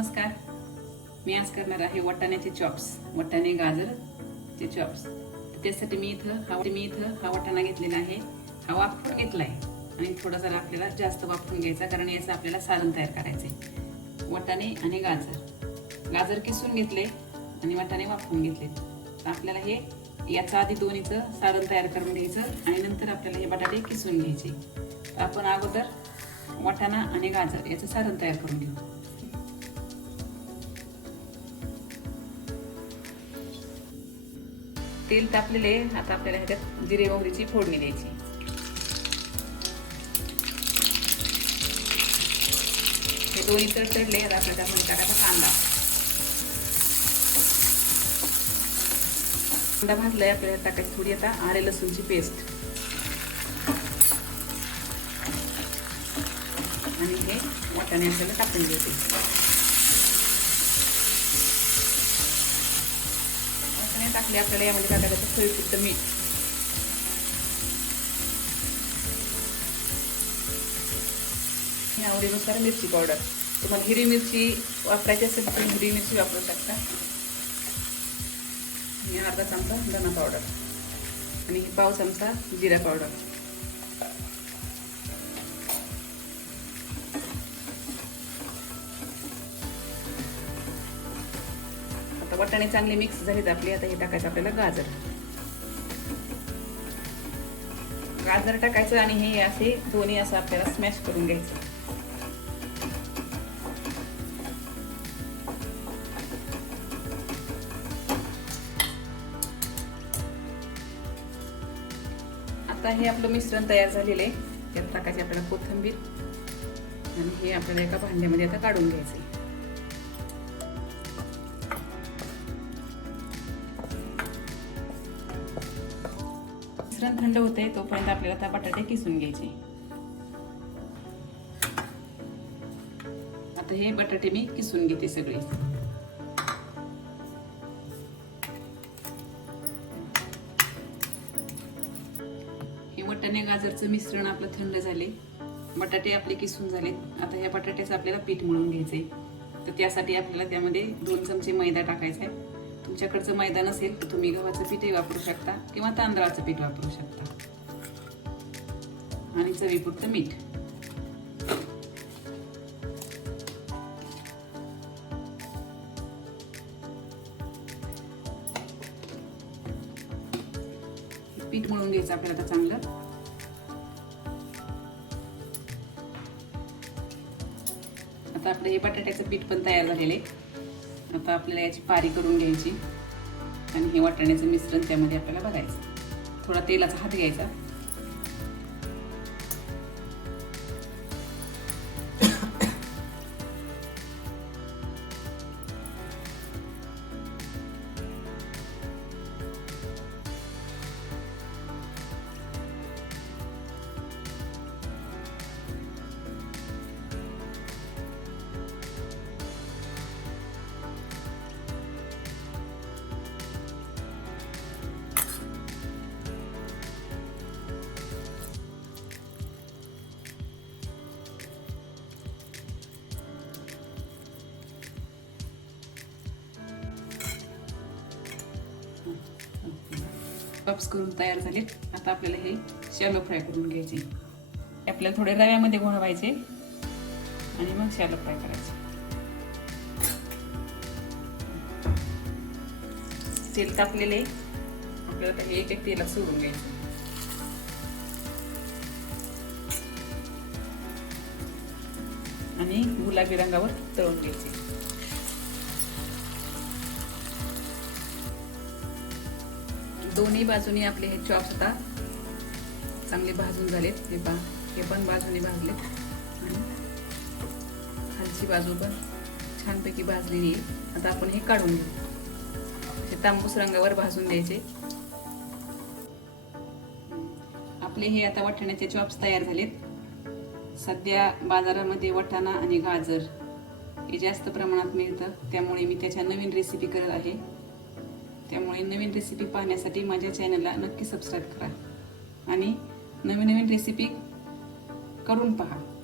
नमस्कार. मी आज करणार आहे वाटाण्याचे चॉप्स वाटाणे गाजरचे चॉप्स त्यासाठी मी इथं हा मी इथं हा वाटाणा घेतलेला आहे. हा वापरून घेतला आहे आणि थोडासा आपल्याला जास्त वापरून घ्यायचा कारण याचं आपल्याला सारण तयार करायचं आहे वाटाणे आणि गाजर. गाजर किसून घेतले आणि वाटाणे वापरून घेतले. तर आपल्याला हे याचा आधी दोन्हीचं सारण तयार करून घ्यायचं आणि नंतर आपल्याला हे बटाटे किसून घ्यायचे. आपण अगोदर वाटाणा आणि गाजर याचं सारण तयार करून घेऊ. तेल तापलेले आता आपल्याला ह्याच्यात जिरे मोहरीची फोडणी द्यायची. हे दोन्ही चढले आता आपल्याला त्यामध्ये टाकायचा कांदा. कांदा भाजलाय आपल्याला टाकायची थोडी आता आले लसूणची पेस्ट. आणि हे वाटाणे आपल्याला टाकून घ्यायचे. टाकले आपल्याला यामध्ये टाकायचं? सोयीपुरतं मीठ. आवडीनुसार मिरची पावडर. तुम्हाला हिरवी मिरची वापरायची असेल तर हिरवी मिरची वापरू शकता. आणि अर्धा चमचा धना पावडर. आणि पाव चमचा जिरा पावडर. वाटाणे चांगले मिक्स झालेत आपले. आता हे टाकायचं आपल्याला गाजर. गाजर टाकायचं आणि हे असे दोन्ही असं आपल्याला स्मॅश करून घ्यायचं. आता हे आपलं मिश्रण तयार झालेलं आहे. त्यात टाकायचे आपल्याला कोथिंबीर. आणि हे आपल्याला एका भांड्यामध्ये आता काढून घ्यायचे मिश्रण थंड होते तोपर्यंत आपल्याला आता बटाटे किसून घ्यायचे. आता हे बटाटे मी किसून घेते सगळे. हे वटाणे गाजरचं मिश्रण आपलं थंड झाले. बटाटे आपले किसून झाले आता ह्या बटाट्याचं आपल्याला पीठ मळून घ्यायचंय. तर त्यासाठी आपल्याला त्यामध्ये दोन चमचे मैदा टाकायचा आहे. तुमच्याकडचं मैदा नसेल तर तुम्ही गव्हाचं पीठही वापरू शकता किंवा तांदळाचं पीठ वापरू शकता. आणि चवीपुरतं मीठ. पीठ मळून घ्यायचं आपल्याला आता चांगलं. आता आपलं हे बटाट्याचं पीठ पण तयार झालेलं आहे. आता आपल्याला याची पारी करून घ्यायची. आणि हे वाटाण्याचं मिश्रण त्यामध्ये आपल्याला बघायचं. थोडा तेलाचा हात घ्यायचा. पप्स करून तयार झालेत. आता आपल्याला हे शॅलो फ्राय करून घ्यायचे. आपल्याला थोडे रव्यामध्ये घोळवायचे आणि मग शॅलो फ्राय करायचे. तेल तापलेले. आपल्याला हे एक एक तेलात सोडून घ्यायचं. आणि गुलाबी रंगावर तळून घ्यायचे. दोन्ही बाजूनी आपले हे चॉप्स आता चांगले भाजून झालेत. हे पा हे पण बाजूने भाजलेत. आणि खालची बाजू पण छानपैकी भाजलेली आहे. आता आपण हे काढून घेऊ. हे तांबूस रंगावर भाजून द्यायचे. आपले हे आता वाटाण्याचे चॉप्स तयार झालेत. सध्या बाजारामध्ये वाटाणा आणि गाजर हे जास्त प्रमाणात मिळतं. त्यामुळे मी त्याच्या नवीन रेसिपी करत आहे. त्यामुळे नवीन रेसिपी पाहण्यासाठी माझ्या चॅनलला नक्की सबस्क्राईब करा. आणि नवीन नवीन रेसिपी करून पहा.